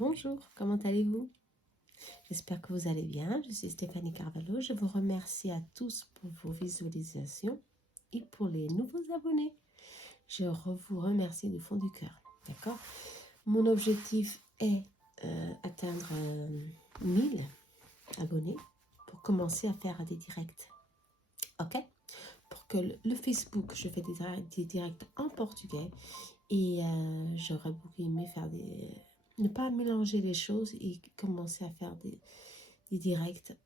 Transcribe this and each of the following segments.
Bonjour, comment allez-vous? J'espère que vous allez bien. Je suis Stéphanie Carvalho. Je vous remercie à tous pour vos visualisations et pour les nouveaux abonnés. Je vous remercie du fond du cœur. D'accord? Mon objectif est atteindre 1000 abonnés pour commencer à faire des directs. Ok? Pour que le Facebook, je fais des directs en portugais et j'aurais beaucoup aimé faire ne pas mélanger les choses et commencer à faire des directs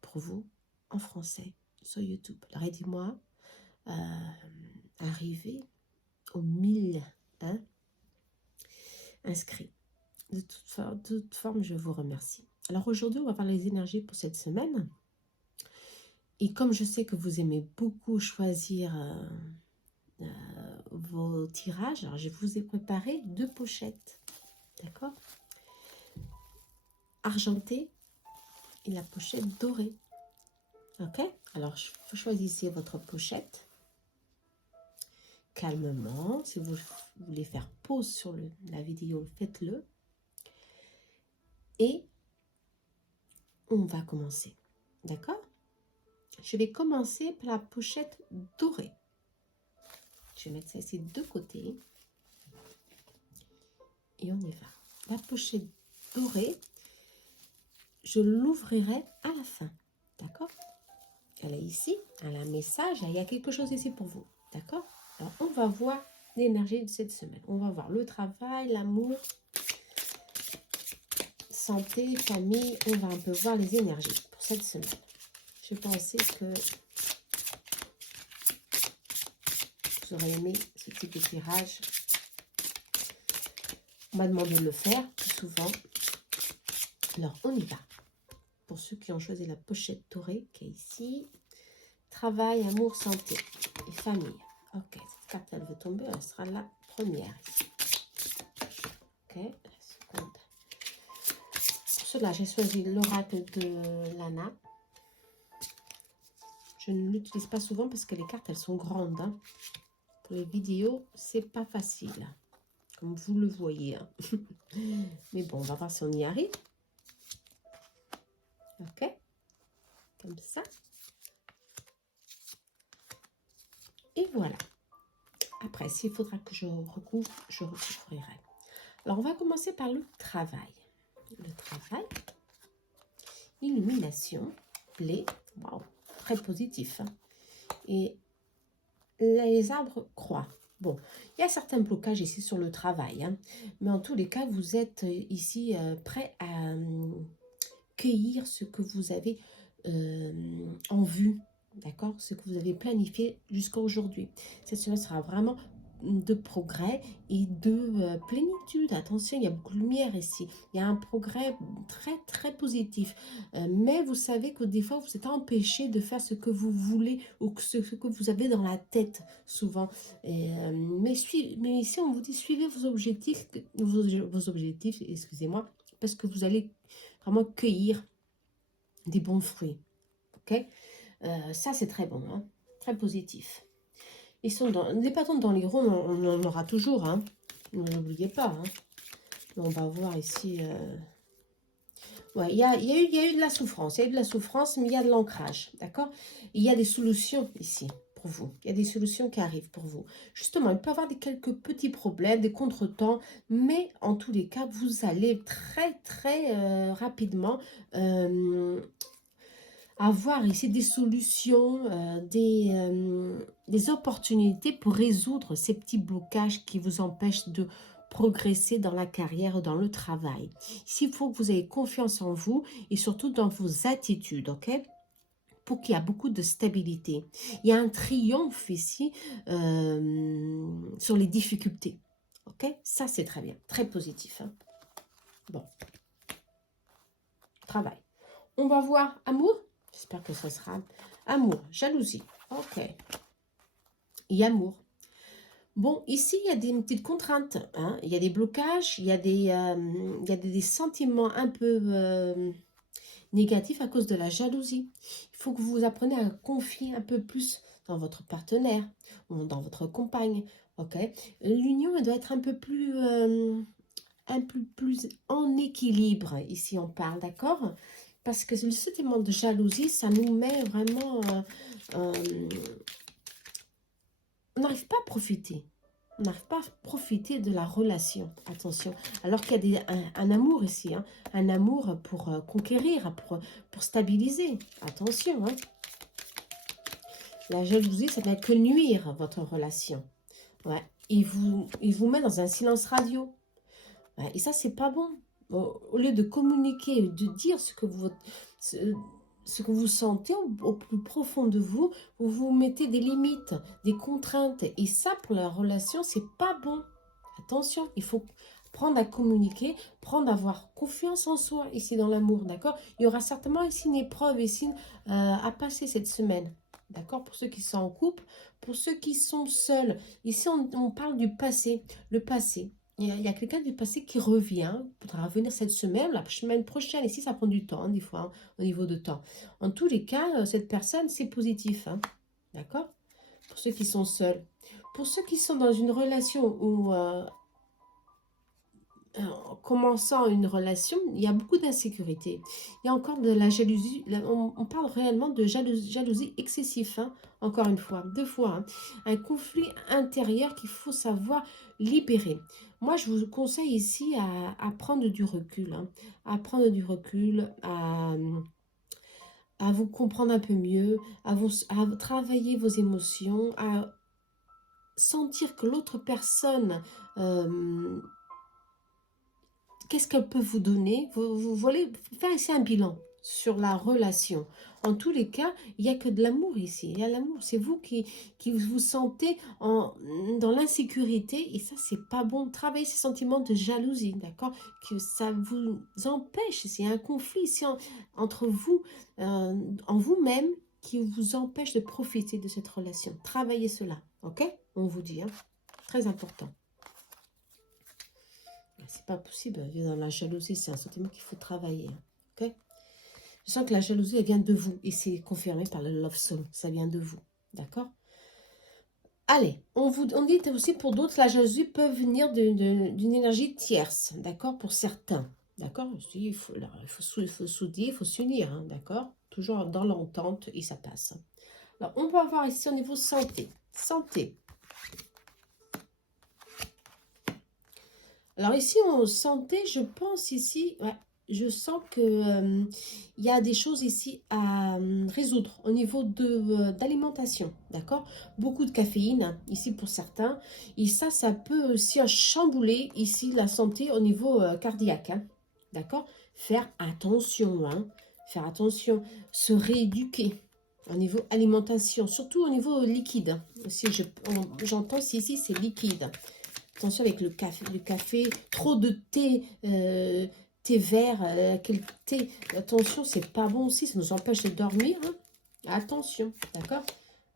pour vous en français sur YouTube. Alors aidez-moi arriver aux 1000 inscrits. De toute forme, je vous remercie. Alors aujourd'hui, on va parler des énergies pour cette semaine. Et comme je sais que vous aimez beaucoup choisir vos tirages, alors je vous ai préparé 2 pochettes. D'accord? Argentée et la pochette dorée. Ok? Alors, vous choisissez votre pochette calmement. Si vous voulez faire pause sur la vidéo, faites-le. Et on va commencer. D'accord? Je vais commencer par la pochette dorée. Je vais mettre ça ici de côté. Et on y va. La pochette dorée, je l'ouvrirai à la fin. D'accord? Elle est ici. Elle a un message. Il y a quelque chose ici pour vous. D'accord? Alors, on va voir l'énergie de cette semaine. On va voir le travail, l'amour, santé, famille. On va un peu voir les énergies pour cette semaine. Je pensais que vous aurez aimé ce type de tirage. On m'a demandé de le faire plus souvent. Alors, on y va. Pour ceux qui ont choisi la pochette dorée qui est ici. Travail, amour, santé et famille. Ok, cette carte, elle veut tomber. Elle sera la première ici. Ok, la seconde. Pour cela, j'ai choisi l'oracle de Lana. Je ne l'utilise pas souvent parce que les cartes, elles sont grandes. Hein. Pour les vidéos, c'est pas facile. Comme vous le voyez. Hein. Mais bon, on va voir si on y arrive. Ok. Comme ça. Et voilà. Après, s'il faudra que je recouvre, je recouvrirai. Alors, on va commencer par le travail. Le travail. Illumination. Blé. Waouh. Très positif. Hein. Et les arbres croient. Bon, il y a certains blocages ici sur le travail, hein, mais en tous les cas, vous êtes ici prêt à cueillir ce que vous avez en vue, d'accord? Ce que vous avez planifié jusqu'à aujourd'hui. Cette semaine sera vraiment de progrès et de plénitude. Attention, il y a beaucoup de lumière ici. Il y a un progrès très, très positif. Mais vous savez que des fois, vous êtes empêché de faire ce que vous voulez ou ce que vous avez dans la tête, souvent. Mais ici, on vous dit, suivez vos objectifs, excusez-moi, parce que vous allez vraiment cueillir des bons fruits. Ok? Ça, c'est très bon, hein? Très positif. Ils sont les patentes dans les ronds, on en aura toujours, hein. N'oubliez pas. Hein. On va voir ici. Ouais, il y a eu de la souffrance. Il y a eu de la souffrance, mais il y a de l'ancrage. D'accord? Il y a des solutions ici pour vous. Il y a des solutions qui arrivent pour vous. Justement, il peut y avoir quelques petits problèmes, des contretemps, mais en tous les cas, vous allez très, très rapidement avoir ici des solutions, des opportunités pour résoudre ces petits blocages qui vous empêchent de progresser dans la carrière, dans le travail. Ici, il faut que vous ayez confiance en vous et surtout dans vos attitudes, ok? Pour qu'il y ait beaucoup de stabilité. Il y a un triomphe ici sur les difficultés, ok? Ça, c'est très bien, très positif. Hein? Bon, travail. On va voir amour. J'espère que ce sera amour, jalousie. Ok. Et amour. Bon, ici, il y a des petites contraintes. Hein. Il y a des blocages, il y a des sentiments un peu négatifs à cause de la jalousie. Il faut que vous appreniez à confier un peu plus dans votre partenaire ou dans votre compagne. Ok. L'union, elle doit être un peu plus un peu plus en équilibre. Ici, on parle, d'accord? Parce que le sentiment de jalousie, ça nous met vraiment... on n'arrive pas à profiter. On n'arrive pas à profiter de la relation. Attention. Alors qu'il y a un amour ici. Hein, un amour pour conquérir, pour stabiliser. Attention. Hein. La jalousie, ça ne va que nuire à votre relation. Ouais. Il vous met dans un silence radio. Ouais. Et ça, c'est pas bon. Au lieu de communiquer, de dire ce que vous sentez au plus profond de vous, vous vous mettez des limites, des contraintes. Et ça, pour la relation, c'est pas bon. Attention, il faut prendre à communiquer, prendre à avoir confiance en soi ici dans l'amour, d'accord? Il y aura certainement ici une épreuve ici à passer cette semaine, d'accord? Pour ceux qui sont en couple, pour ceux qui sont seuls. Ici, on parle du passé, le passé. Il y a quelqu'un du passé qui revient, pourra revenir cette semaine, la semaine prochaine. Ici, ça prend du temps, hein, des fois, hein, au niveau de temps. En tous les cas, cette personne, c'est positif, hein, d'accord? Pour ceux qui sont seuls. Pour ceux qui sont dans une relation où, en commençant une relation, il y a beaucoup d'insécurité. Il y a encore de la jalousie. On parle réellement de jalousie excessive, hein, encore une fois, deux fois. Hein. Un conflit intérieur qu'il faut savoir libérer. Moi, je vous conseille ici à prendre du recul. Hein, à prendre du recul, à vous comprendre un peu mieux, à travailler vos émotions, à sentir que l'autre personne... qu'est-ce qu'elle peut vous donner? Vous voulez faire ici un bilan sur la relation. En tous les cas, il n'y a que de l'amour ici. Il y a l'amour. C'est vous qui vous sentez dans l'insécurité. Et ça, c'est pas bon. Travaillez ces sentiments de jalousie, d'accord? Que ça vous empêche. C'est un conflit ici entre vous, en vous-même, qui vous empêche de profiter de cette relation. Travaillez cela, ok? On vous dit, hein? Très important. C'est pas possible, dans la jalousie, c'est un sentiment qu'il faut travailler. Ok? Je sens que la jalousie, elle vient de vous. Et c'est confirmé par le Love Soul. Ça vient de vous. D'accord? Allez, on dit aussi pour d'autres, la jalousie peut venir d'une énergie tierce. D'accord? Pour certains. D'accord? Il faut souder, il faut s'unir. Hein, d'accord? Toujours dans l'entente et ça passe. Alors, on va voir ici au niveau santé. Santé. Alors ici, en santé, je pense ici, ouais, je sens que il y a des choses ici à résoudre au niveau d'alimentation, d'accord? Beaucoup de caféine, hein, ici pour certains. Et ça peut aussi chambouler ici la santé au niveau cardiaque, hein, d'accord? Faire attention, hein, faire attention, se rééduquer au niveau alimentation, surtout au niveau liquide. Hein. Si j'entends ici, c'est liquide. Attention avec le café, trop de thé, thé vert, quel thé, attention, c'est pas bon aussi, ça nous empêche de dormir. Hein. Attention, d'accord?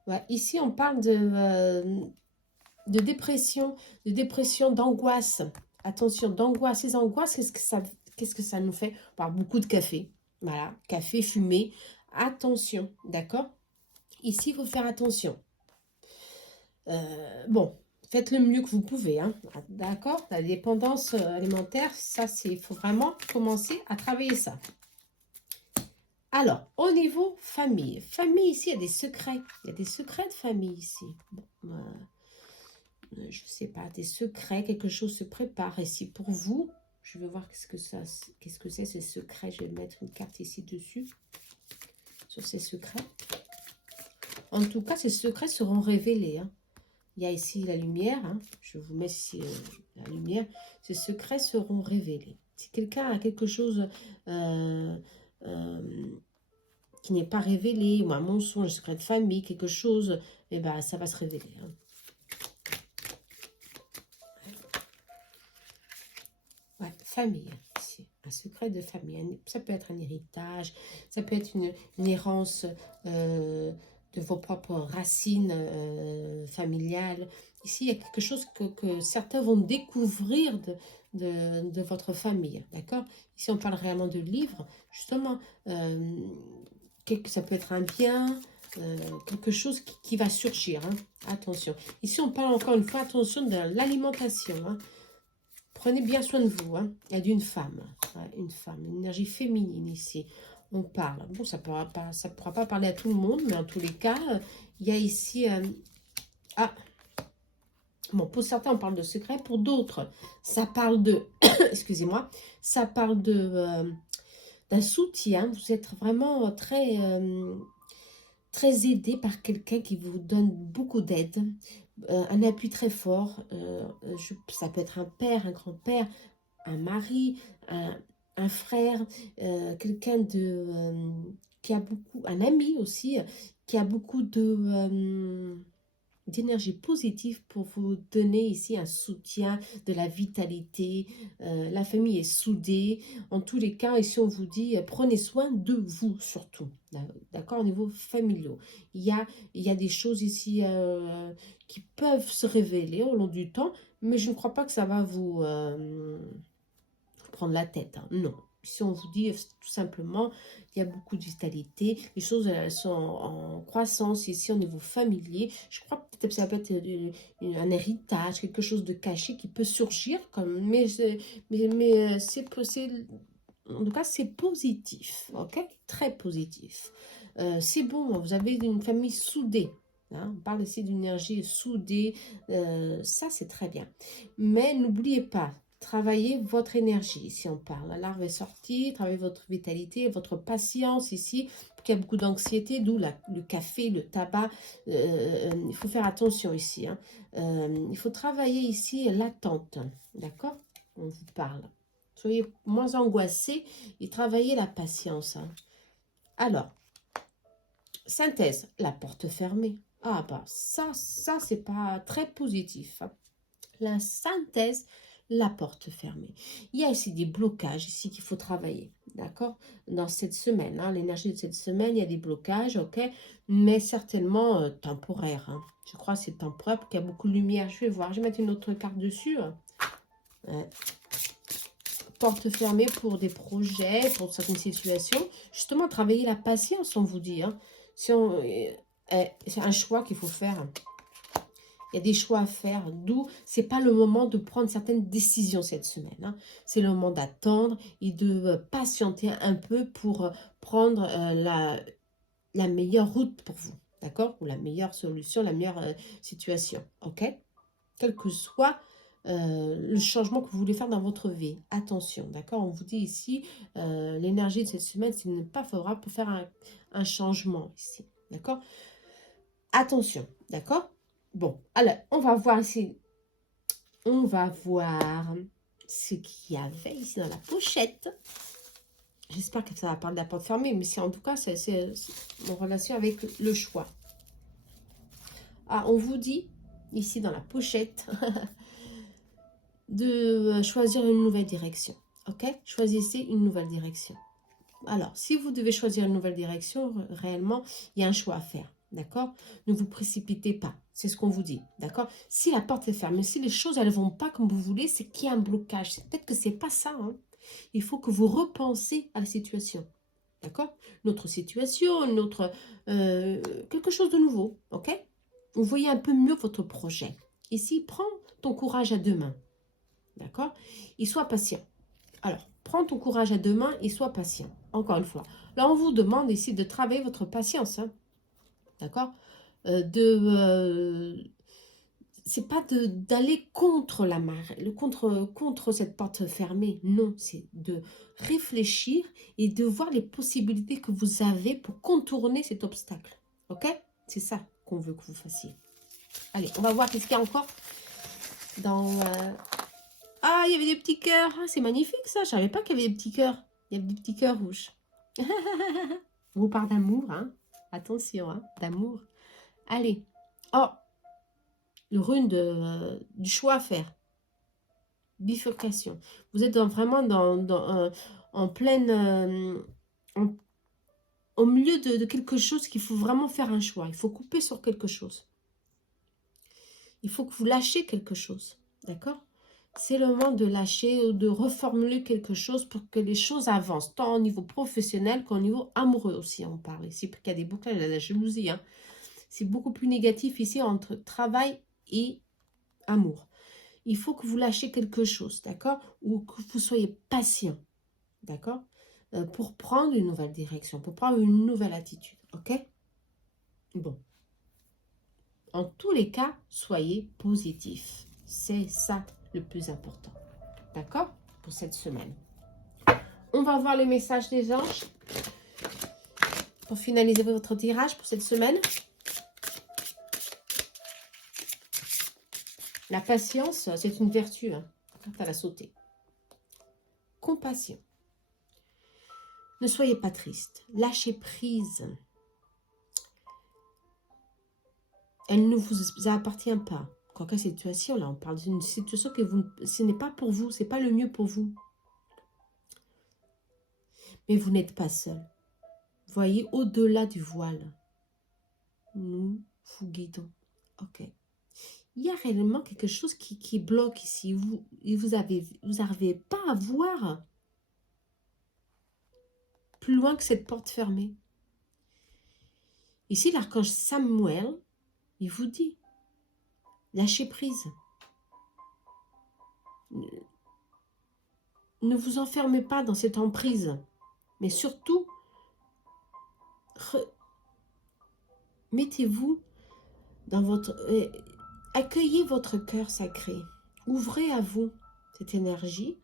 Ouais, ici, on parle de dépression, d'angoisse. Attention, d'angoisse. Ces angoisses, qu'est-ce que ça nous fait? On parle beaucoup de café. Voilà, café, fumée. Attention, d'accord? Ici, il faut faire attention. Bon. Faites le mieux que vous pouvez, hein. D'accord? La dépendance alimentaire, ça, il faut vraiment commencer à travailler ça. Alors, au niveau famille. Famille, ici, il y a des secrets. Il y a des secrets de famille ici. Bon, je ne sais pas, des secrets, quelque chose se prépare ici pour vous. Je vais voir qu'est-ce que c'est ces secrets. Je vais mettre une carte ici dessus, sur ces secrets. En tout cas, ces secrets seront révélés, hein. Il y a ici la lumière, hein. Je vous mets ici la lumière. Ces secrets seront révélés. Si quelqu'un a quelque chose qui n'est pas révélé, ou un mensonge, un secret de famille, quelque chose, eh ben, ça va se révéler. Hein. Ouais, famille, ici. Un secret de famille. Ça peut être un héritage, ça peut être une errance de vos propres racines familiales. Ici, il y a quelque chose que certains vont découvrir de votre famille, d'accord? Ici, on parle réellement de livres, justement. Ça peut être un bien, quelque chose qui va surgir, hein. Attention. Ici, on parle encore une fois, attention, de l'alimentation, hein. Prenez bien soin de vous. Hein. Il y a d'une femme. Ouais, une femme. Une énergie féminine ici. On parle. Bon, ça pourra pas parler à tout le monde, mais en tous les cas, il y a ici... ah, bon, pour certains, on parle de secret. Pour d'autres, ça parle de... excusez-moi. Ça parle de d'un soutien. Vous êtes vraiment très aidé par quelqu'un qui vous donne beaucoup d'aide. Un appui très fort. Ça peut être un père, un grand-père, un mari, un frère, quelqu'un qui a beaucoup, un ami aussi, qui a beaucoup d'énergie positive pour vous donner ici un soutien, de la vitalité. La famille est soudée. En tous les cas, ici on vous dit, prenez soin de vous surtout. D'accord, au niveau familial. Il y a des choses ici qui peuvent se révéler au long du temps, mais je ne crois pas que ça va vous prendre la tête. Hein. Non. Si on vous dit tout simplement, il y a beaucoup de vitalité, les choses elles sont en croissance ici au niveau familier. Je crois que peut-être ça peut être un héritage, quelque chose de caché qui peut surgir, mais c'est possible. En tout cas, c'est positif, ok? Très positif. C'est bon, vous avez une famille soudée. Hein, on parle ici d'une énergie soudée, ça c'est très bien. Mais n'oubliez pas, travaillez votre énergie, ici on parle. La larve est sortie, travaillez votre vitalité, votre patience ici, parce qu'il y a beaucoup d'anxiété, d'où le café, le tabac. Il faut faire attention ici. Hein. Il faut travailler ici l'attente, d'accord? On vous parle. Soyez moins angoissés et travaillez la patience. Hein. Alors, synthèse, la porte fermée. Ah bah ça c'est pas très positif. Hein. La synthèse, la porte fermée. Il y a ici des blocages ici qu'il faut travailler, d'accord? Dans cette semaine, hein, l'énergie de cette semaine, il y a des blocages, ok? Mais certainement temporaires. Hein. Je crois que c'est temporaire parce qu'il y a beaucoup de lumière. Je vais voir, je vais mettre une autre carte dessus. Ouais. Porte fermée pour des projets, pour certaines situations. Justement, travailler la patience, on vous dit. Hein. C'est un choix qu'il faut faire. Il y a des choix à faire, d'où c'est pas le moment de prendre certaines décisions cette semaine. Hein. C'est le moment d'attendre et de patienter un peu pour prendre la meilleure route pour vous. D'accord? Ou la meilleure solution, la meilleure situation. Ok? Quel que soit le changement que vous voulez faire dans votre vie. Attention, d'accord? On vous dit ici, l'énergie de cette semaine, c'est pas favorable pour faire un changement ici. D'accord? Attention, d'accord? Bon, alors, on va voir ici. On va voir ce qu'il y avait ici dans la pochette. J'espère que ça va parler de la porte fermée, mais c'est en tout cas, c'est en relation avec le choix. Ah, on vous dit, ici dans la pochette, de choisir une nouvelle direction. Ok? Choisissez une nouvelle direction. Alors, si vous devez choisir une nouvelle direction, réellement, il y a un choix à faire. D'accord? Ne vous précipitez pas. C'est ce qu'on vous dit. D'accord? Si la porte est fermée, si les choses elles vont pas comme vous voulez, c'est qu'il y a un blocage. Peut-être que c'est pas ça. Hein. Il faut que vous repensez à la situation. D'accord? Notre situation, quelque chose de nouveau. Ok? Vous voyez un peu mieux votre projet. Ici, prends ton courage à deux mains. D'accord? Et sois patient. Alors, prends ton courage à deux mains et sois patient. Encore une fois. Là, on vous demande ici de travailler votre patience. Hein. D'accord? C'est pas d'aller contre la marée, contre cette porte fermée. Non, c'est de réfléchir et de voir les possibilités que vous avez pour contourner cet obstacle. Ok? C'est ça qu'on veut que vous fassiez. Allez, on va voir qu'est-ce qu'il y a encore dans... Ah, il y avait des petits cœurs. Ah, c'est magnifique ça. Je savais pas qu'il y avait des petits cœurs. Il y a des petits cœurs rouges. On vous parle d'amour, hein. Attention, hein, d'amour. Allez. Oh, le rune du choix à faire. Bifurcation. Vous êtes vraiment en pleine... au milieu de quelque chose qu'il faut vraiment faire un choix. Il faut couper sur quelque chose. Il faut que vous lâchez quelque chose. D'accord? C'est le moment de lâcher ou de reformuler quelque chose pour que les choses avancent, tant au niveau professionnel qu'au niveau amoureux aussi, on parle ici, parce qu'il y a des bouclages, la jalousie. Hein. C'est beaucoup plus négatif ici entre travail et amour. il faut que vous lâchiez quelque chose, d'accord? Ou que vous soyez patient, d'accord? Pour prendre une nouvelle direction, pour prendre une nouvelle attitude, ok? Bon. En tous les cas, soyez positif. C'est ça le plus important, d'accord? Pour cette semaine. On va voir les messages des anges pour finaliser votre tirage pour cette semaine. La patience, c'est une vertu, hein, quand elle a sauté. Compassion. Ne soyez pas triste. Lâchez prise. Elle ne vous appartient pas. Quoique cette situation, là, on parle d'une situation que ce n'est pas pour vous, ce n'est pas le mieux pour vous. Mais vous n'êtes pas seul. Voyez au-delà du voile. Nous vous guidons. Ok. Il y a réellement quelque chose qui bloque ici. Vous n'arrivez pas à voir plus loin que cette porte fermée. Ici, l'archange Samuel, il vous dit, lâchez prise. Ne vous enfermez pas dans cette emprise. Mais surtout, mettez-vous dans votre... accueillez votre cœur sacré. Ouvrez à vous cette énergie.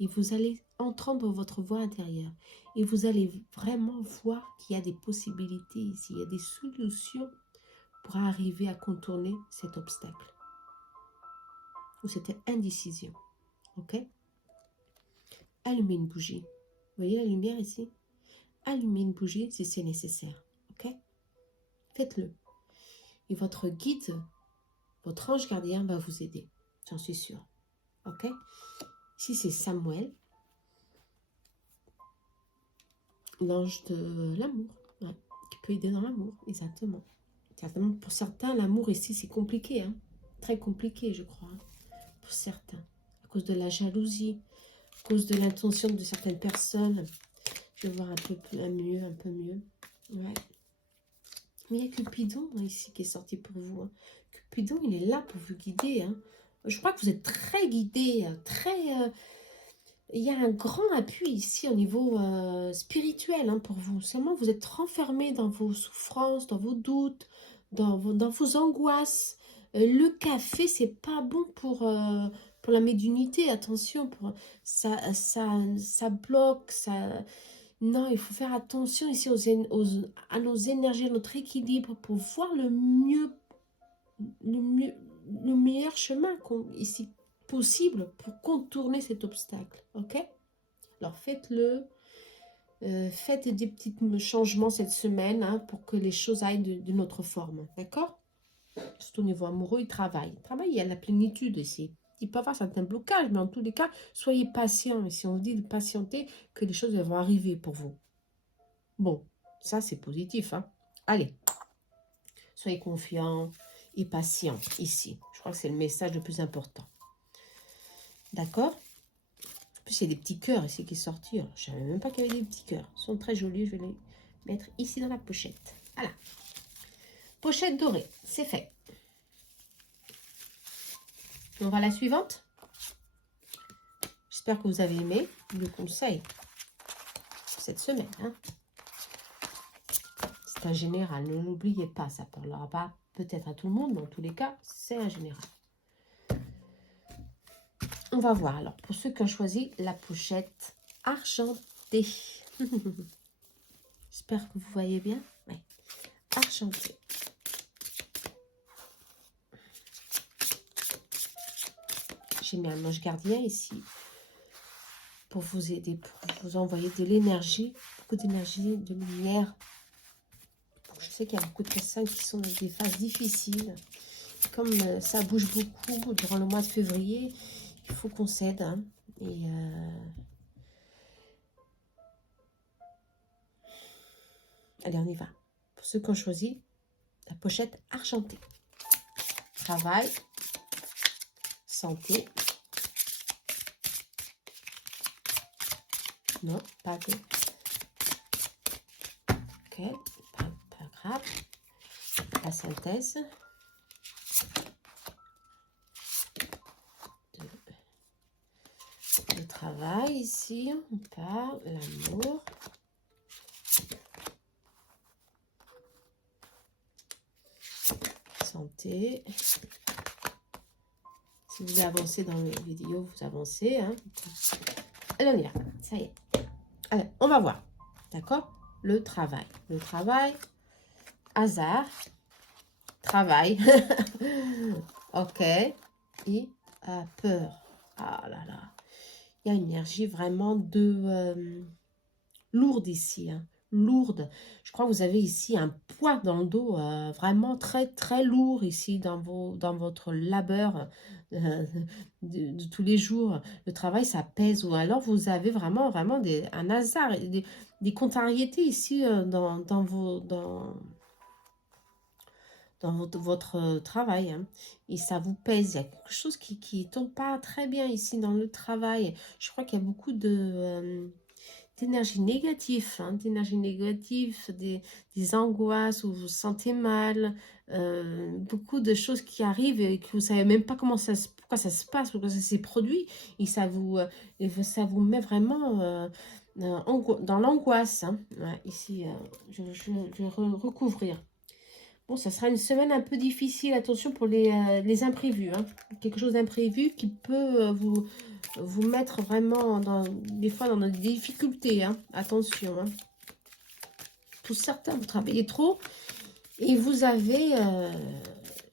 Et vous allez entendre votre voix intérieure. Et vous allez vraiment voir qu'il y a des possibilités ici. Il y a des solutions pour arriver à contourner cet obstacle. Ou cette indécision. Ok? Allumez une bougie. Vous voyez la lumière ici? Allumez une bougie si c'est nécessaire. Ok? Faites-le. Et votre guide, votre ange gardien va vous aider. J'en suis sûre. Ok? Ici, c'est Samuel. L'ange de l'amour. Ouais, qui peut aider dans l'amour. Exactement. Certainement, pour certains, l'amour ici, c'est compliqué. Hein? Très compliqué, je crois. Hein? Pour certains. À cause de la jalousie. À cause de l'intention de certaines personnes. Je vais voir un peu mieux, un peu mieux. Ouais. Mais il y a Cupidon hein, ici qui est sorti pour vous. Hein. Cupidon, il est là pour vous guider. Hein. Je crois que vous êtes très guidé, très... il y a un grand appui ici au niveau spirituel hein, pour vous. Seulement, vous êtes renfermé dans vos souffrances, dans vos doutes, dans vos angoisses. Le café, c'est pas bon pour la médiumnité. Attention, ça bloque, ça... Non, il faut faire attention ici à nos énergies, à notre équilibre pour voir le meilleur chemin ici possible pour contourner cet obstacle. Ok? Alors faites-le. Faites des petits changements cette semaine hein, pour que les choses aillent d'une autre forme. D'accord? Surtout au niveau amoureux, il travaille. Il y a la plénitude ici. Il peut y avoir certains blocages, mais en tous les cas, soyez patient. Et si on vous dit de patienter, que les choses vont arriver pour vous. Bon, ça c'est positif. Hein? Allez, soyez confiants et patients ici. Je crois que c'est le message le plus important. D'accord? En plus, il y a des petits cœurs ici qui sont sortis. Je ne savais même pas qu'il y avait des petits cœurs. Ils sont très jolis. Je vais les mettre ici dans la pochette. Voilà. Pochette dorée. C'est fait. On va à la suivante. J'espère que vous avez aimé le conseil cette semaine. Hein. C'est un général. Ne l'oubliez pas. Ça ne parlera pas peut-être à tout le monde, mais en tous les cas, c'est un général. On va voir. Alors, pour ceux qui ont choisi la pochette argentée. J'espère que vous voyez bien. Oui. Argentée. J'ai mis un ange gardien ici pour vous aider, pour vous envoyer de l'énergie, beaucoup d'énergie, de lumière. Je sais qu'il y a beaucoup de personnes qui sont dans des phases difficiles. Comme ça bouge beaucoup durant le mois de février, il faut qu'on s'aide. Hein, et allez, on y va. Pour ceux qui ont choisi la pochette argentée. Travail, santé. Non, pas de... Ok, pas grave. La synthèse. Le travail ici, on parle, l'amour. Santé. Si vous voulez avancer dans les vidéos, vous avancez. Hein. Allez, on y va. Ça y est. Allez, on va voir. D'accord? Le travail. Le travail. Hasard. Travail. Ok. Et peur. Ah là là. Il y a une énergie vraiment de lourde ici. Hein. Lourde. Je crois que vous avez ici un poids dans le dos vraiment très très lourd ici dans votre labeur de tous les jours. Le travail, ça pèse. Ou alors vous avez vraiment un hasard, des contrariétés ici dans votre travail. Hein. Et ça vous pèse. Il y a quelque chose qui tombe pas très bien ici dans le travail. Je crois qu'il y a beaucoup d'énergie négative, hein, des angoisses où vous vous sentez mal, beaucoup de choses qui arrivent et que vous ne savez même pas pourquoi ça se passe, pourquoi ça s'est produit, et ça vous met vraiment dans l'angoisse. Hein. Ouais, ici, je vais recouvrir. Bon, ça sera une semaine un peu difficile, attention pour les imprévus. Hein. Quelque chose d'imprévu qui peut vous mettre vraiment, des fois, dans des difficultés. Hein. Attention. Hein. Pour certains, vous travaillez trop et vous avez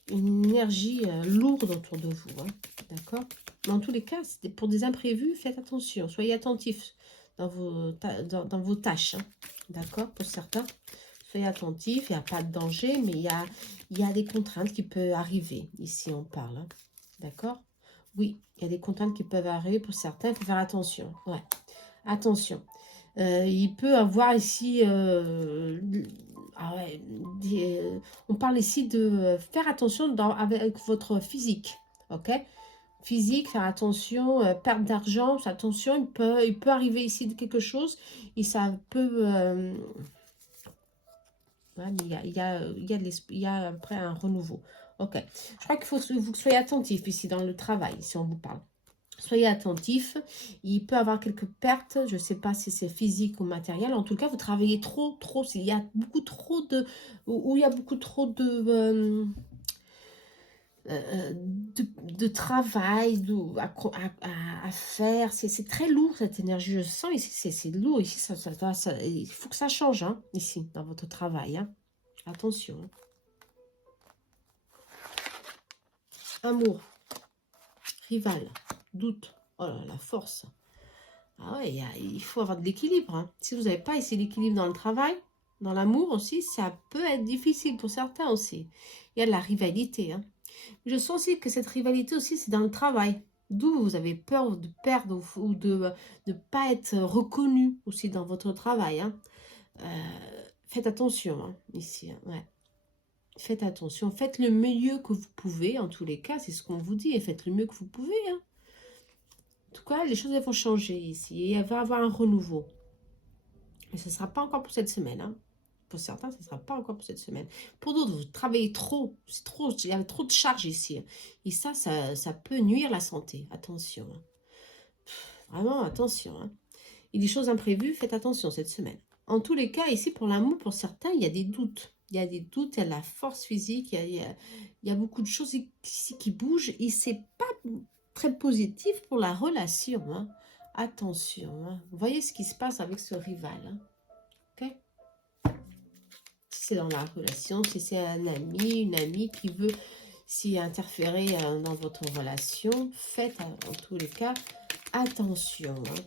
une énergie lourde autour de vous. Hein. D'accord? Dans tous les cas, pour des imprévus, faites attention. Soyez attentifs dans vos tâches. Hein. D'accord? Pour certains. Soyez attentifs, il n'y a pas de danger, mais il y a des contraintes qui peuvent arriver. Ici, on parle. Hein. D'accord? Oui, il y a des contraintes qui peuvent arriver pour certains. Il faut faire attention. Ouais, attention. Il peut avoir ici... on parle ici de faire attention avec votre physique. Ok? Physique, faire attention, perte d'argent, attention, il peut arriver ici quelque chose et ça peut... Ouais, mais il y a après un renouveau. Ok. Je crois qu'il faut que vous soyez attentif ici dans le travail, si on vous parle. Soyez attentif. Il peut y avoir quelques pertes. Je ne sais pas si c'est physique ou matériel. En tout cas, vous travaillez trop. Il y a beaucoup trop il y a beaucoup trop de travail à faire. C'est très lourd, cette énergie. Je sens ici, c'est lourd. Ici, il faut que ça change, hein, ici, dans votre travail. Hein. Attention. Hein. Amour, rival, doute. Oh là, la force. Ah ouais, il faut avoir de l'équilibre. Hein. Si vous n'avez pas ici l'équilibre dans le travail, dans l'amour aussi, ça peut être difficile pour certains aussi. Il y a de la rivalité. Hein. Je sens aussi que cette rivalité aussi, c'est dans le travail. D'où vous avez peur de perdre ou de ne pas être reconnu aussi dans votre travail. Hein. Faites attention hein, ici. Hein, ouais. Faites attention. Faites le mieux que vous pouvez. En tous les cas, c'est ce qu'on vous dit. Et faites le mieux que vous pouvez. Hein. En tout cas, les choses elles vont changer ici. Et il va y avoir un renouveau. Mais ce ne sera pas encore pour cette semaine. Hein. Pour certains, ce ne sera pas encore pour cette semaine. Pour d'autres, vous travaillez trop. C'est trop. Il y a trop de charges ici. Et ça peut nuire à la santé. Attention. Hein. Vraiment, attention. Hein. Et des choses imprévues, faites attention cette semaine. En tous les cas, ici, pour l'amour, pour certains, il y a des doutes. Il y a des doutes, il y a de la force physique, il y a beaucoup de choses ici qui bougent. Et ce n'est pas très positif pour la relation. Hein. Attention. Hein. Vous voyez ce qui se passe avec ce rival. Hein. Ok? Si c'est dans la relation, si c'est un ami, une amie qui veut s'y interférer dans votre relation, faites en tous les cas attention. Hein.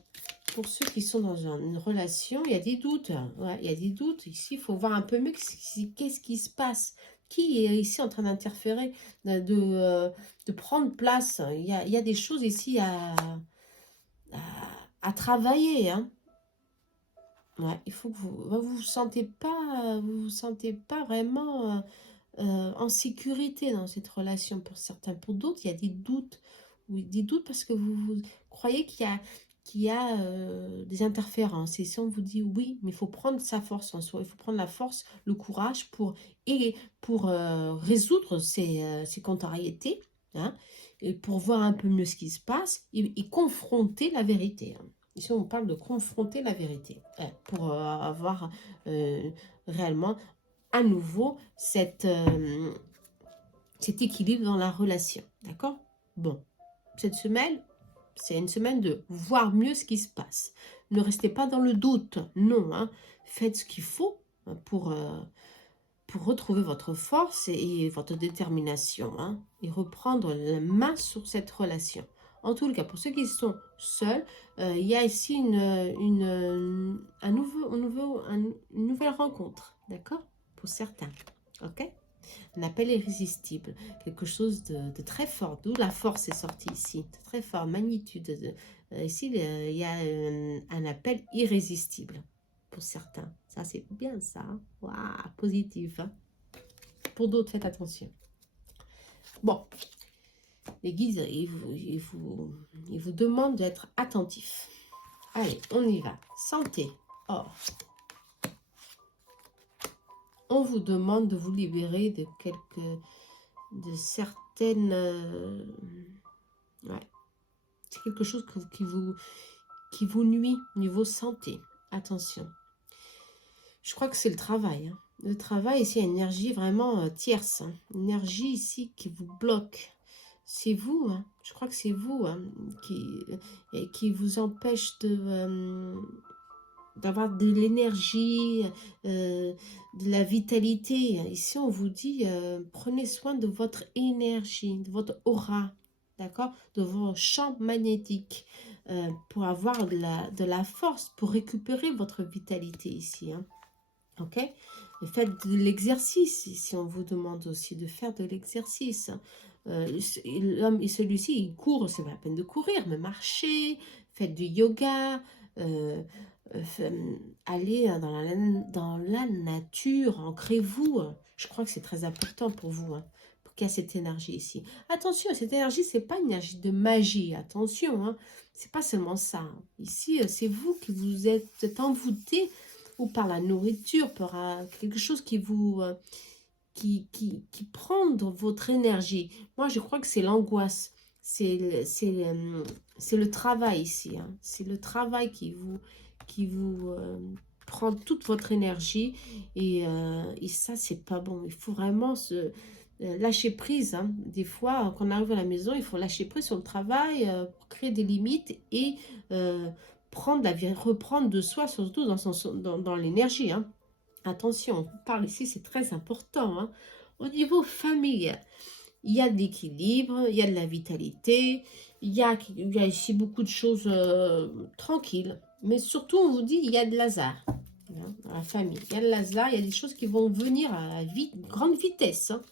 Pour ceux qui sont dans une relation, il y a des doutes. Ouais, il y a des doutes. Ici, il faut voir un peu mieux qu'est-ce qui se passe. Qui est ici en train d'interférer, de prendre place. Il y a des choses ici à travailler. Hein. Ouais, il faut que vous sentez pas, vous sentez pas vraiment en sécurité dans cette relation pour certains. Pour d'autres, il y a des doutes. Oui, des doutes parce que vous croyez qu'il y a des interférences. Et si on vous dit oui, mais il faut prendre sa force en soi, il faut prendre la force, le courage pour résoudre ces contrariétés. Hein. et pour voir un peu mieux ce qui se passe et confronter la vérité. Hein. Ici, on parle de confronter la vérité pour avoir réellement à nouveau cet équilibre dans la relation. D'accord? Bon, cette semaine, c'est une semaine de voir mieux ce qui se passe. Ne restez pas dans le doute. Non, hein. Faites ce qu'il faut pour retrouver votre force et votre détermination. Hein, et reprendre la main sur cette relation. En tout cas, pour ceux qui sont seuls, il y a ici une nouvelle rencontre. D'accord? Pour certains. Ok? Un appel irrésistible, quelque chose de très fort, d'où la force est sortie ici, de très fort, magnitude. Ici, il y a un appel irrésistible pour certains. Ça, c'est bien ça. Hein. Waouh, positif. Hein. Pour d'autres, faites attention. Bon, les guides, ils vous demandent d'être attentifs. Allez, on y va. Santé, or. On vous demande de vous libérer de certaines... ouais. C'est quelque chose qui vous nuit au niveau santé. Attention. Je crois que c'est le travail. Hein. Le travail, ici, il y a une énergie vraiment tierce. Hein. Une énergie ici qui vous bloque. C'est vous, hein. Je crois que c'est vous hein, qui vous empêche d'avoir de l'énergie, de la vitalité. Ici, on vous dit, prenez soin de votre énergie, de votre aura, d'accord, de vos champs magnétiques, pour avoir de la force, pour récupérer votre vitalité ici. Hein. Ok? Et faites de l'exercice, ici, on vous demande aussi de faire de l'exercice. L'homme, celui-ci, il court, c'est pas la peine de courir, mais marchez, faites du yoga, allez dans la nature, ancrez-vous. Je crois que c'est très important pour vous, hein, pour qu'il y ait cette énergie ici. Attention, cette énergie, c'est pas une énergie de magie, attention, hein, c'est pas seulement ça. Hein. Ici, c'est vous qui vous êtes envoûté ou par la nourriture, par quelque chose qui vous... qui prend votre énergie. Moi, je crois que c'est l'angoisse. C'est le travail ici. Hein. C'est le travail qui vous prend toute votre énergie. Et ça, c'est pas bon. Il faut vraiment se lâcher prise. Hein. Des fois, quand on arrive à la maison, il faut lâcher prise sur le travail pour créer des limites et reprendre de soi, surtout dans l'énergie. Hein. Attention, on parle ici, c'est très important. Hein. Au niveau famille, il y a de l'équilibre, il y a de la vitalité, il y a ici beaucoup de choses tranquilles. Mais surtout, on vous dit, il y a de l'hasard hein, dans la famille. Il y a de l'hasard, il y a des choses qui vont venir à grande vitesse. Hein.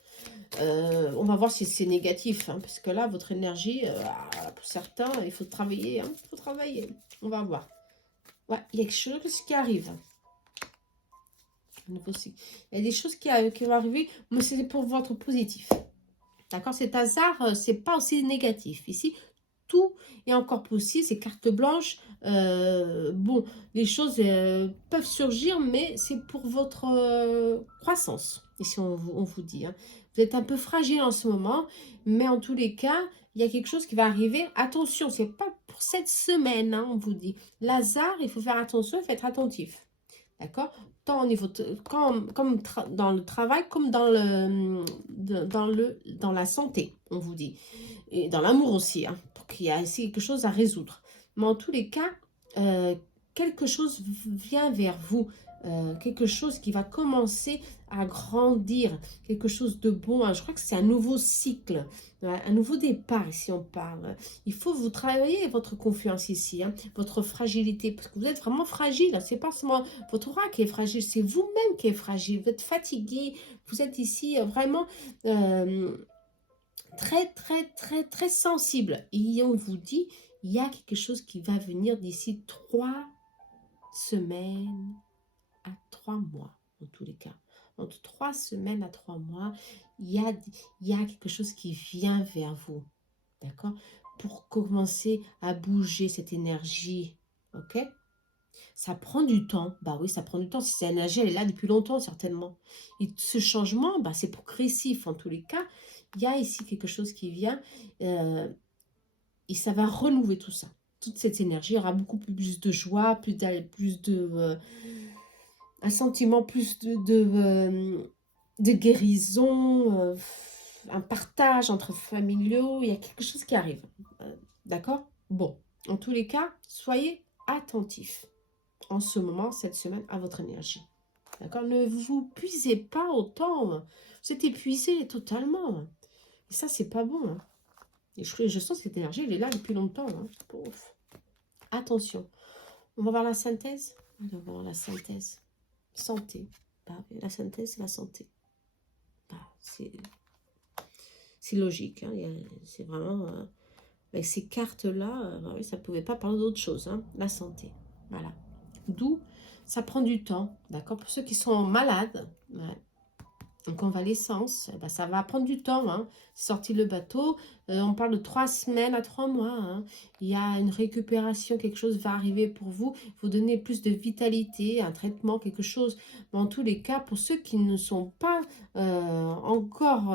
On va voir si c'est négatif, hein, parce que là, votre énergie, pour certains, il faut travailler. Hein, il faut travailler. On va voir. Ouais, il y a quelque chose qui arrive. Il y a des choses qui vont arriver, mais c'est pour votre positif. D'accord? Cet hasard, c'est pas aussi négatif. Ici, tout est encore possible, c'est carte blanche. Bon, les choses peuvent surgir, mais c'est pour votre croissance. Ici, on vous dit. Hein. Vous êtes un peu fragile en ce moment, mais en tous les cas, il y a quelque chose qui va arriver. Attention, c'est pas pour cette semaine, hein, on vous dit. L'hasard, il faut faire attention, il faut être attentif. D'accord? Tant au niveau comme dans le travail, comme dans la santé, on vous dit. Et dans l'amour aussi, hein, pour qu'il y ait ici quelque chose à résoudre. Mais en tous les cas, quelque chose vient vers vous. Quelque chose qui va commencer à grandir, quelque chose de bon. Hein. Je crois que c'est un nouveau cycle, un nouveau départ ici on parle. Il faut vous travailler votre confiance ici, hein, votre fragilité, parce que vous êtes vraiment fragile. C'est pas seulement votre aura qui est fragile, c'est vous-même qui êtes fragile. Vous êtes fatigué, vous êtes ici vraiment très, très, très, très sensible. Et on vous dit, il y a quelque chose qui va venir d'ici 3 semaines à 3 mois, en tous les cas. Entre 3 semaines à 3 mois, il y a quelque chose qui vient vers vous. D'accord? Pour commencer à bouger cette énergie. Ok? Ça prend du temps. Bah oui, ça prend du temps. Si cette énergie, elle est là depuis longtemps, certainement. Et ce changement, bah, c'est progressif en tous les cas. Il y a ici quelque chose qui vient et ça va renouveler tout ça. Toute cette énergie, il y aura beaucoup plus de joie, plus de un sentiment plus de guérison, un partage entre familiaux, il y a quelque chose qui arrive. D'accord? Bon, en tous les cas, soyez attentifs en ce moment, cette semaine, à votre énergie. D'accord? Ne vous puisez pas autant. Vous êtes épuisé totalement. Et ça, c'est pas bon. Hein. Et je sens que cette énergie, elle est là depuis longtemps. Hein. Pouf. Attention. On va voir la synthèse. On va voir la synthèse. Santé. Bah, la synthèse, c'est la santé. Bah, c'est logique. Hein. C'est vraiment... avec ces cartes-là, oui, ça ne pouvait pas parler d'autre chose. Hein. La santé. Voilà. D'où ça prend du temps. D'accord? Pour ceux qui sont malades, ouais, en convalescence, ben, ça va prendre du temps. Hein. Sortir le bateau, on parle de 3 semaines à 3 mois. Hein. Il y a une récupération, quelque chose va arriver pour vous. Vous donner plus de vitalité, un traitement, quelque chose. Mais en tous les cas, pour ceux qui ne sont pas encore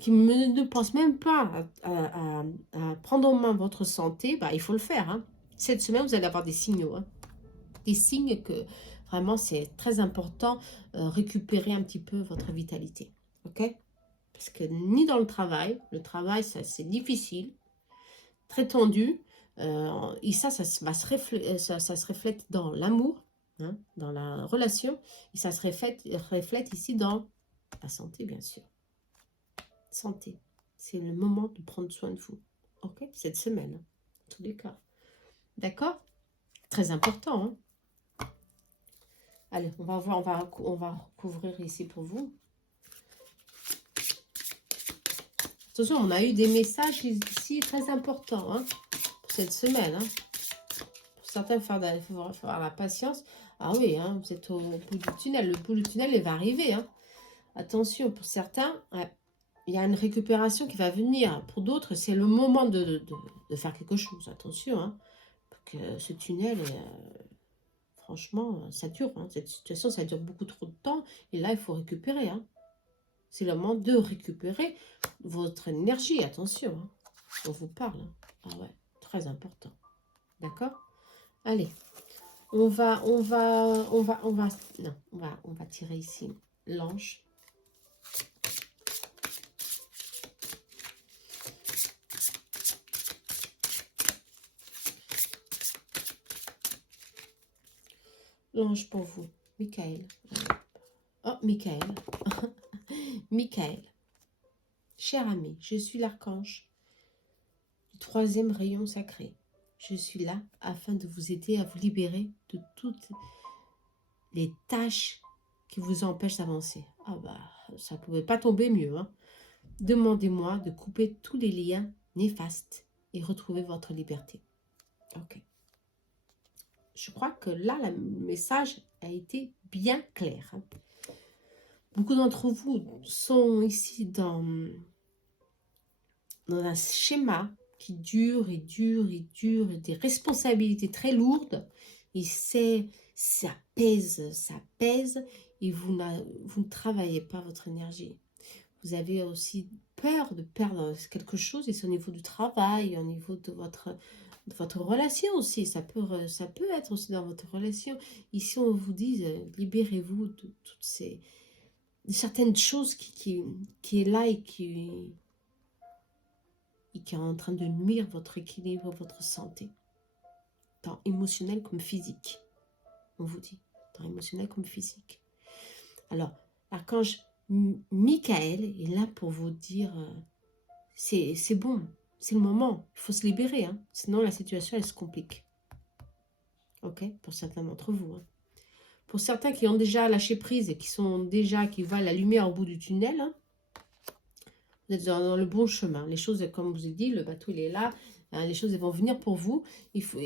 qui ne pensent même pas à prendre en main votre santé, bah, il faut le faire. Hein. Cette semaine, vous allez avoir des signaux. Hein. Des signes que vraiment c'est très important, récupérer un petit peu votre vitalité. Ok? Parce que ni dans le travail ça c'est difficile, très tendu, et ça se reflète dans l'amour, hein, dans la relation, et ça se reflète ici dans la santé, bien sûr. Santé, c'est le moment de prendre soin de vous. Ok? Cette semaine, en tous les cas. D'accord? Très important, hein? Allez, on va voir, on va couvrir ici pour vous. Attention, on a eu des messages ici très importants hein, pour cette semaine. Hein. Pour certains, il faut avoir la patience. Ah oui, hein, vous êtes au bout du tunnel. Le bout du tunnel, il va arriver. Hein. Attention, pour certains, ouais, il y a une récupération qui va venir. Pour d'autres, c'est le moment de faire quelque chose. Attention, hein, parce que ce tunnel franchement, ça dure. Hein. Cette situation, ça dure beaucoup trop de temps. Et là, il faut récupérer. Hein. C'est le moment de récupérer votre énergie. Attention, hein. On vous parle. Hein. Ah ouais, très important. D'accord? Allez, on va tirer ici l'ange. L'ange pour vous, Michael. Oh, Michael. Michael. Cher ami, je suis l'archange du 3e rayon sacré. Je suis là afin de vous aider à vous libérer de toutes les tâches qui vous empêchent d'avancer. Ah bah, ça ne pouvait pas tomber mieux. Hein. Demandez-moi de couper tous les liens néfastes et retrouver votre liberté. Ok. Je crois que là, le message a été bien clair. Hein. Beaucoup d'entre vous sont ici dans un schéma qui dure et dure et dure, et des responsabilités très lourdes. Et ça pèse, et vous ne travaillez pas votre énergie. Vous avez aussi peur de perdre quelque chose, et c'est au niveau du travail, au niveau de votre relation aussi. Ça peut être aussi dans votre relation. Ici, on vous dit, libérez-vous de toutes de certaines choses qui est là et qui est en train de nuire votre équilibre, votre santé. Tant émotionnel comme physique. On vous dit, tant émotionnel comme physique. Alors, l'archange Michael est là pour vous dire, c'est bon, c'est le moment, il faut se libérer, hein, sinon la situation elle se complique. Ok, pour certains d'entre vous. Hein. Pour certains qui ont déjà lâché prise et qui voient la lumière au bout du tunnel, hein, vous êtes dans le bon chemin. Les choses, comme je vous ai dit, le bateau il est là. Hein, les choses elles vont venir pour vous.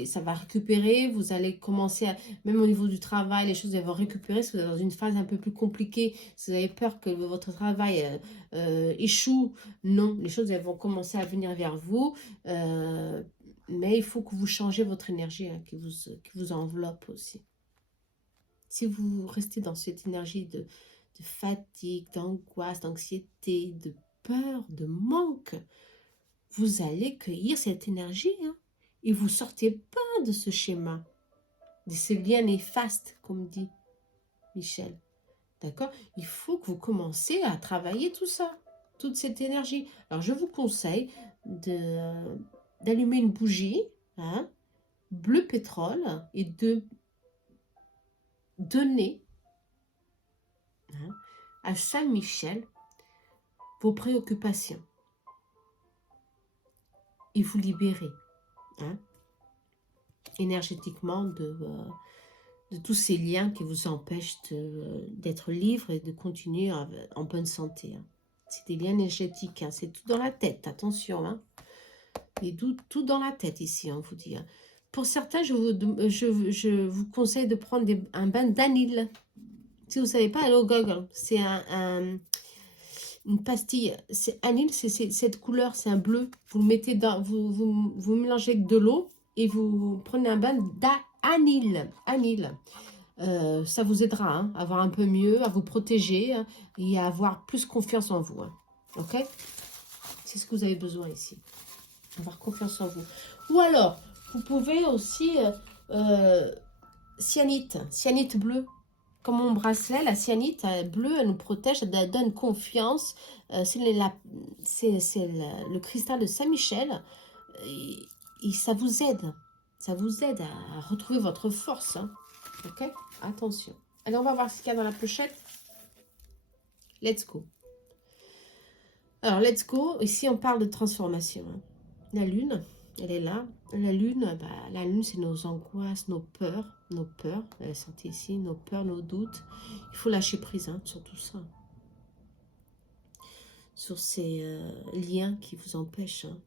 Ça va récupérer. Vous allez commencer, même au niveau du travail, les choses elles vont récupérer. Si vous êtes dans une phase un peu plus compliquée, si vous avez peur que votre travail échoue, non. Les choses elles vont commencer à venir vers vous. Mais il faut que vous changez votre énergie hein, qui vous enveloppe aussi. Si vous restez dans cette énergie de fatigue, d'angoisse, d'anxiété, de peur, de manque, vous allez cueillir cette énergie, hein, et vous sortez pas de ce schéma, de ce lien néfaste, comme dit Michel. D'accord? Il faut que vous commenciez à travailler tout ça, toute cette énergie. Alors, je vous conseille d'allumer une bougie, hein, bleu pétrole, et de donner, hein, à Saint-Michel vos préoccupations et vous libérer, hein, énergétiquement de tous ces liens qui vous empêchent d'être libre et de continuer en bonne santé, hein. C'est des liens énergétiques, hein, c'est tout dans la tête, attention, hein. Et tout dans la tête ici, on vous dit, hein. Pour certains, je vous conseille de prendre un bain d'anil. Si vous ne savez pas, allez au Google. C'est une pastille. C'est anil, c'est cette couleur, c'est un bleu. Vous le mettez dans, vous mélangez avec de l'eau et vous prenez un bain d'anil. Anil. Ça vous aidera, hein, à avoir un peu mieux, à vous protéger, hein, et à avoir plus confiance en vous, hein. Ok? C'est ce que vous avez besoin ici. Avoir confiance en vous. Ou alors, vous pouvez aussi cyanite bleu. Comme mon bracelet, la cyanite bleue, elle nous protège, elle donne confiance. C'est le cristal de Saint-Michel. Et ça vous aide. Ça vous aide à retrouver votre force, hein. Ok? Attention. Allez, on va voir ce qu'il y a dans la pochette. Let's go. Alors, let's go. Ici, on parle de transformation, hein. La lune, elle est là. La lune, c'est nos angoisses, nos peurs. Elle est sortie ici, nos peurs, nos doutes. Il faut lâcher prise, hein, sur tout ça. Sur ces liens qui vous empêchent, hein,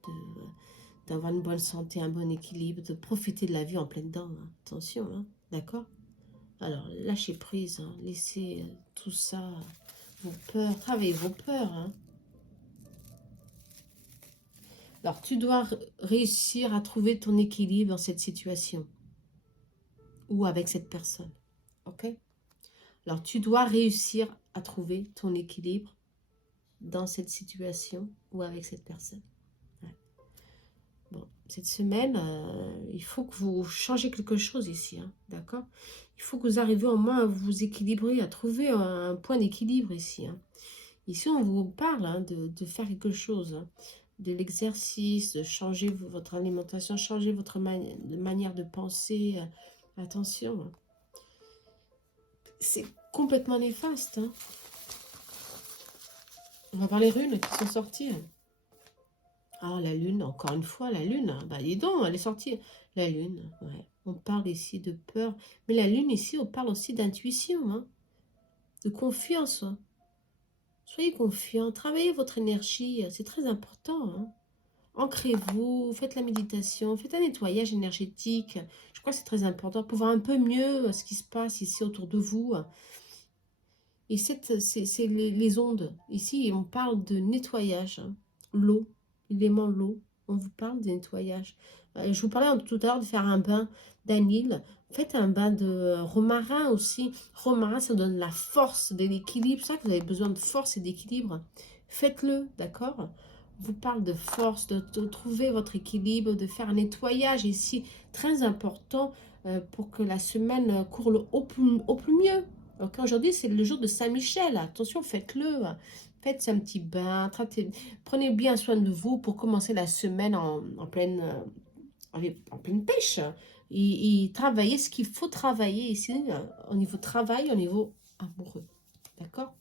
d'avoir une bonne santé, un bon équilibre, de profiter de la vie en pleine dent, hein. Attention, hein, d'accord? Alors, lâchez prise, hein, laissez tout ça, vos peurs, travaillez vos peurs, hein. Alors, tu dois réussir à trouver ton équilibre dans cette situation ou avec cette personne, ok? Alors, tu dois réussir à trouver ton équilibre dans cette situation ou avec cette personne. Ouais. Bon, cette semaine, il faut que vous changez quelque chose ici, hein, d'accord? Il faut que vous arriviez au moins à vous équilibrer, à trouver un point d'équilibre ici, hein. Ici, on vous parle, hein, de faire quelque chose, hein, de l'exercice, de changer votre alimentation, changer votre manière de penser. Attention, hein. C'est complètement néfaste, hein. On va voir les runes qui sont sorties. Ah, la lune, encore une fois, la lune. Bah, dis donc, elle est sortie. La lune, ouais. On parle ici de peur. Mais la lune, ici, on parle aussi d'intuition, hein, de confiance, hein. Soyez confiants, travaillez votre énergie, c'est très important, hein. Ancrez-vous, faites la méditation, faites un nettoyage énergétique. Je crois que c'est très important pour voir un peu mieux ce qui se passe ici autour de vous. Et c'est les ondes. Ici, on parle de nettoyage, hein. L'eau, l'élément l'eau. On vous parle de nettoyage. Je vous parlais tout à l'heure de faire un bain d'anil. Faites un bain de romarin aussi. Romarin, ça donne la force, de l'équilibre. C'est ça que vous avez besoin de force et d'équilibre. Faites-le, d'accord? On vous parle de force, de trouver votre équilibre, de faire un nettoyage ici. Très important pour que la semaine court au plus mieux. Donc aujourd'hui, c'est le jour de Saint-Michel. Attention, faites-le. Faites un petit bain. Prenez bien soin de vous pour commencer la semaine en pleine pêche. Et travaillez ce qu'il faut travailler ici, au niveau travail, au niveau amoureux. D'accord?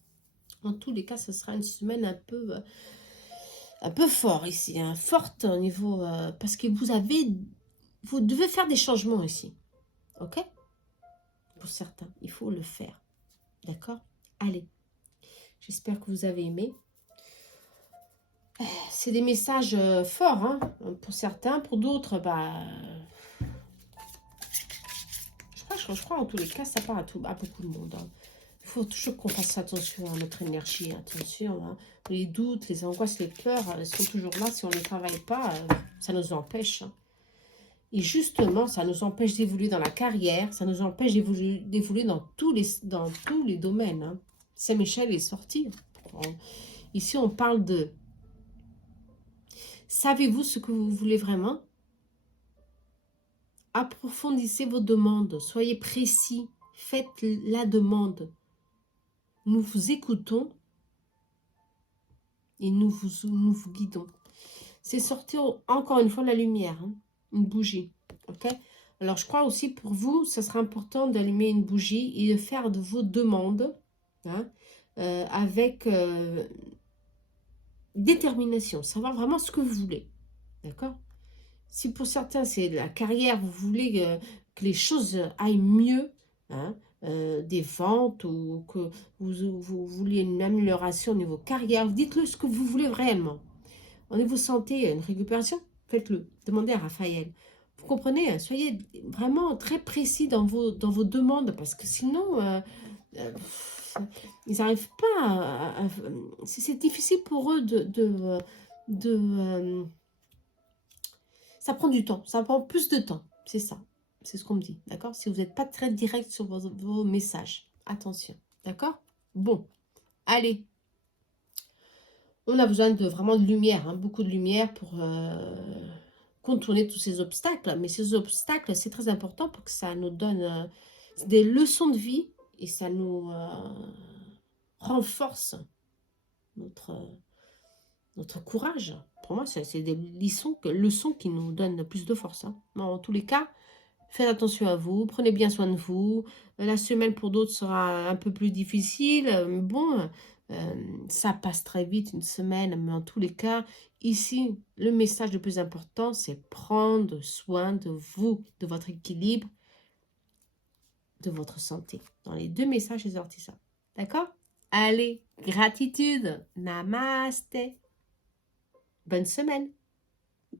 En tous les cas, ce sera une semaine un peu fort ici. Hein, forte au niveau... parce que vous devez faire des changements ici. Ok? Pour certains, il faut le faire. D'accord? Allez, j'espère que vous avez aimé. C'est des messages forts, hein, pour certains. Pour d'autres, je crois en tous les cas, ça part à beaucoup de monde, hein. Il faut toujours qu'on fasse attention à notre énergie. Attention, hein. Les doutes, les angoisses, les peurs, elles sont toujours là. Si on ne les travaille pas, ça nous empêche, hein. Et justement, ça nous empêche d'évoluer dans la carrière. Ça nous empêche d'évoluer dans tous les domaines, hein. Saint-Michel est sorti. Ici, on parle de... Savez-vous ce que vous voulez vraiment? Approfondissez vos demandes. Soyez précis. Faites la demande. Nous vous écoutons et nous vous guidons. C'est sorti encore une fois la lumière. Hein, une bougie. Ok? Alors, je crois aussi pour vous, ce sera important d'allumer une bougie et de faire de vos demandes hein, avec détermination. Savoir vraiment ce que vous voulez. D'accord? Si pour certains, c'est la carrière, vous voulez que les choses aillent mieux, hein, des ventes ou que vous vouliez une amélioration au niveau carrière, dites-le ce que vous voulez réellement. Au niveau santé, une récupération, faites-le. Demandez à Raphaël. Vous comprenez, soyez vraiment très précis dans vos demandes parce que sinon, ils n'arrivent pas c'est difficile pour eux ça prend du temps, ça prend plus de temps, c'est ça. C'est ce qu'on me dit, d'accord? Si vous n'êtes pas très direct sur vos messages, attention, d'accord? Bon, allez. On a besoin de vraiment de lumière, hein, beaucoup de lumière pour contourner tous ces obstacles. Mais ces obstacles, c'est très important pour que ça nous donne des leçons de vie et ça nous renforce notre courage. Pour moi, c'est des leçons qui nous donnent plus de force. Hein. En tous les cas, faites attention à vous, prenez bien soin de vous. La semaine pour d'autres sera un peu plus difficile. Mais bon, ça passe très vite, une semaine. Mais en tous les cas, ici, le message le plus important, c'est prendre soin de vous, de votre équilibre, de votre santé. Dans les deux messages, j'ai sorti ça. D'accord? Allez, gratitude. Namaste. Bonne semaine.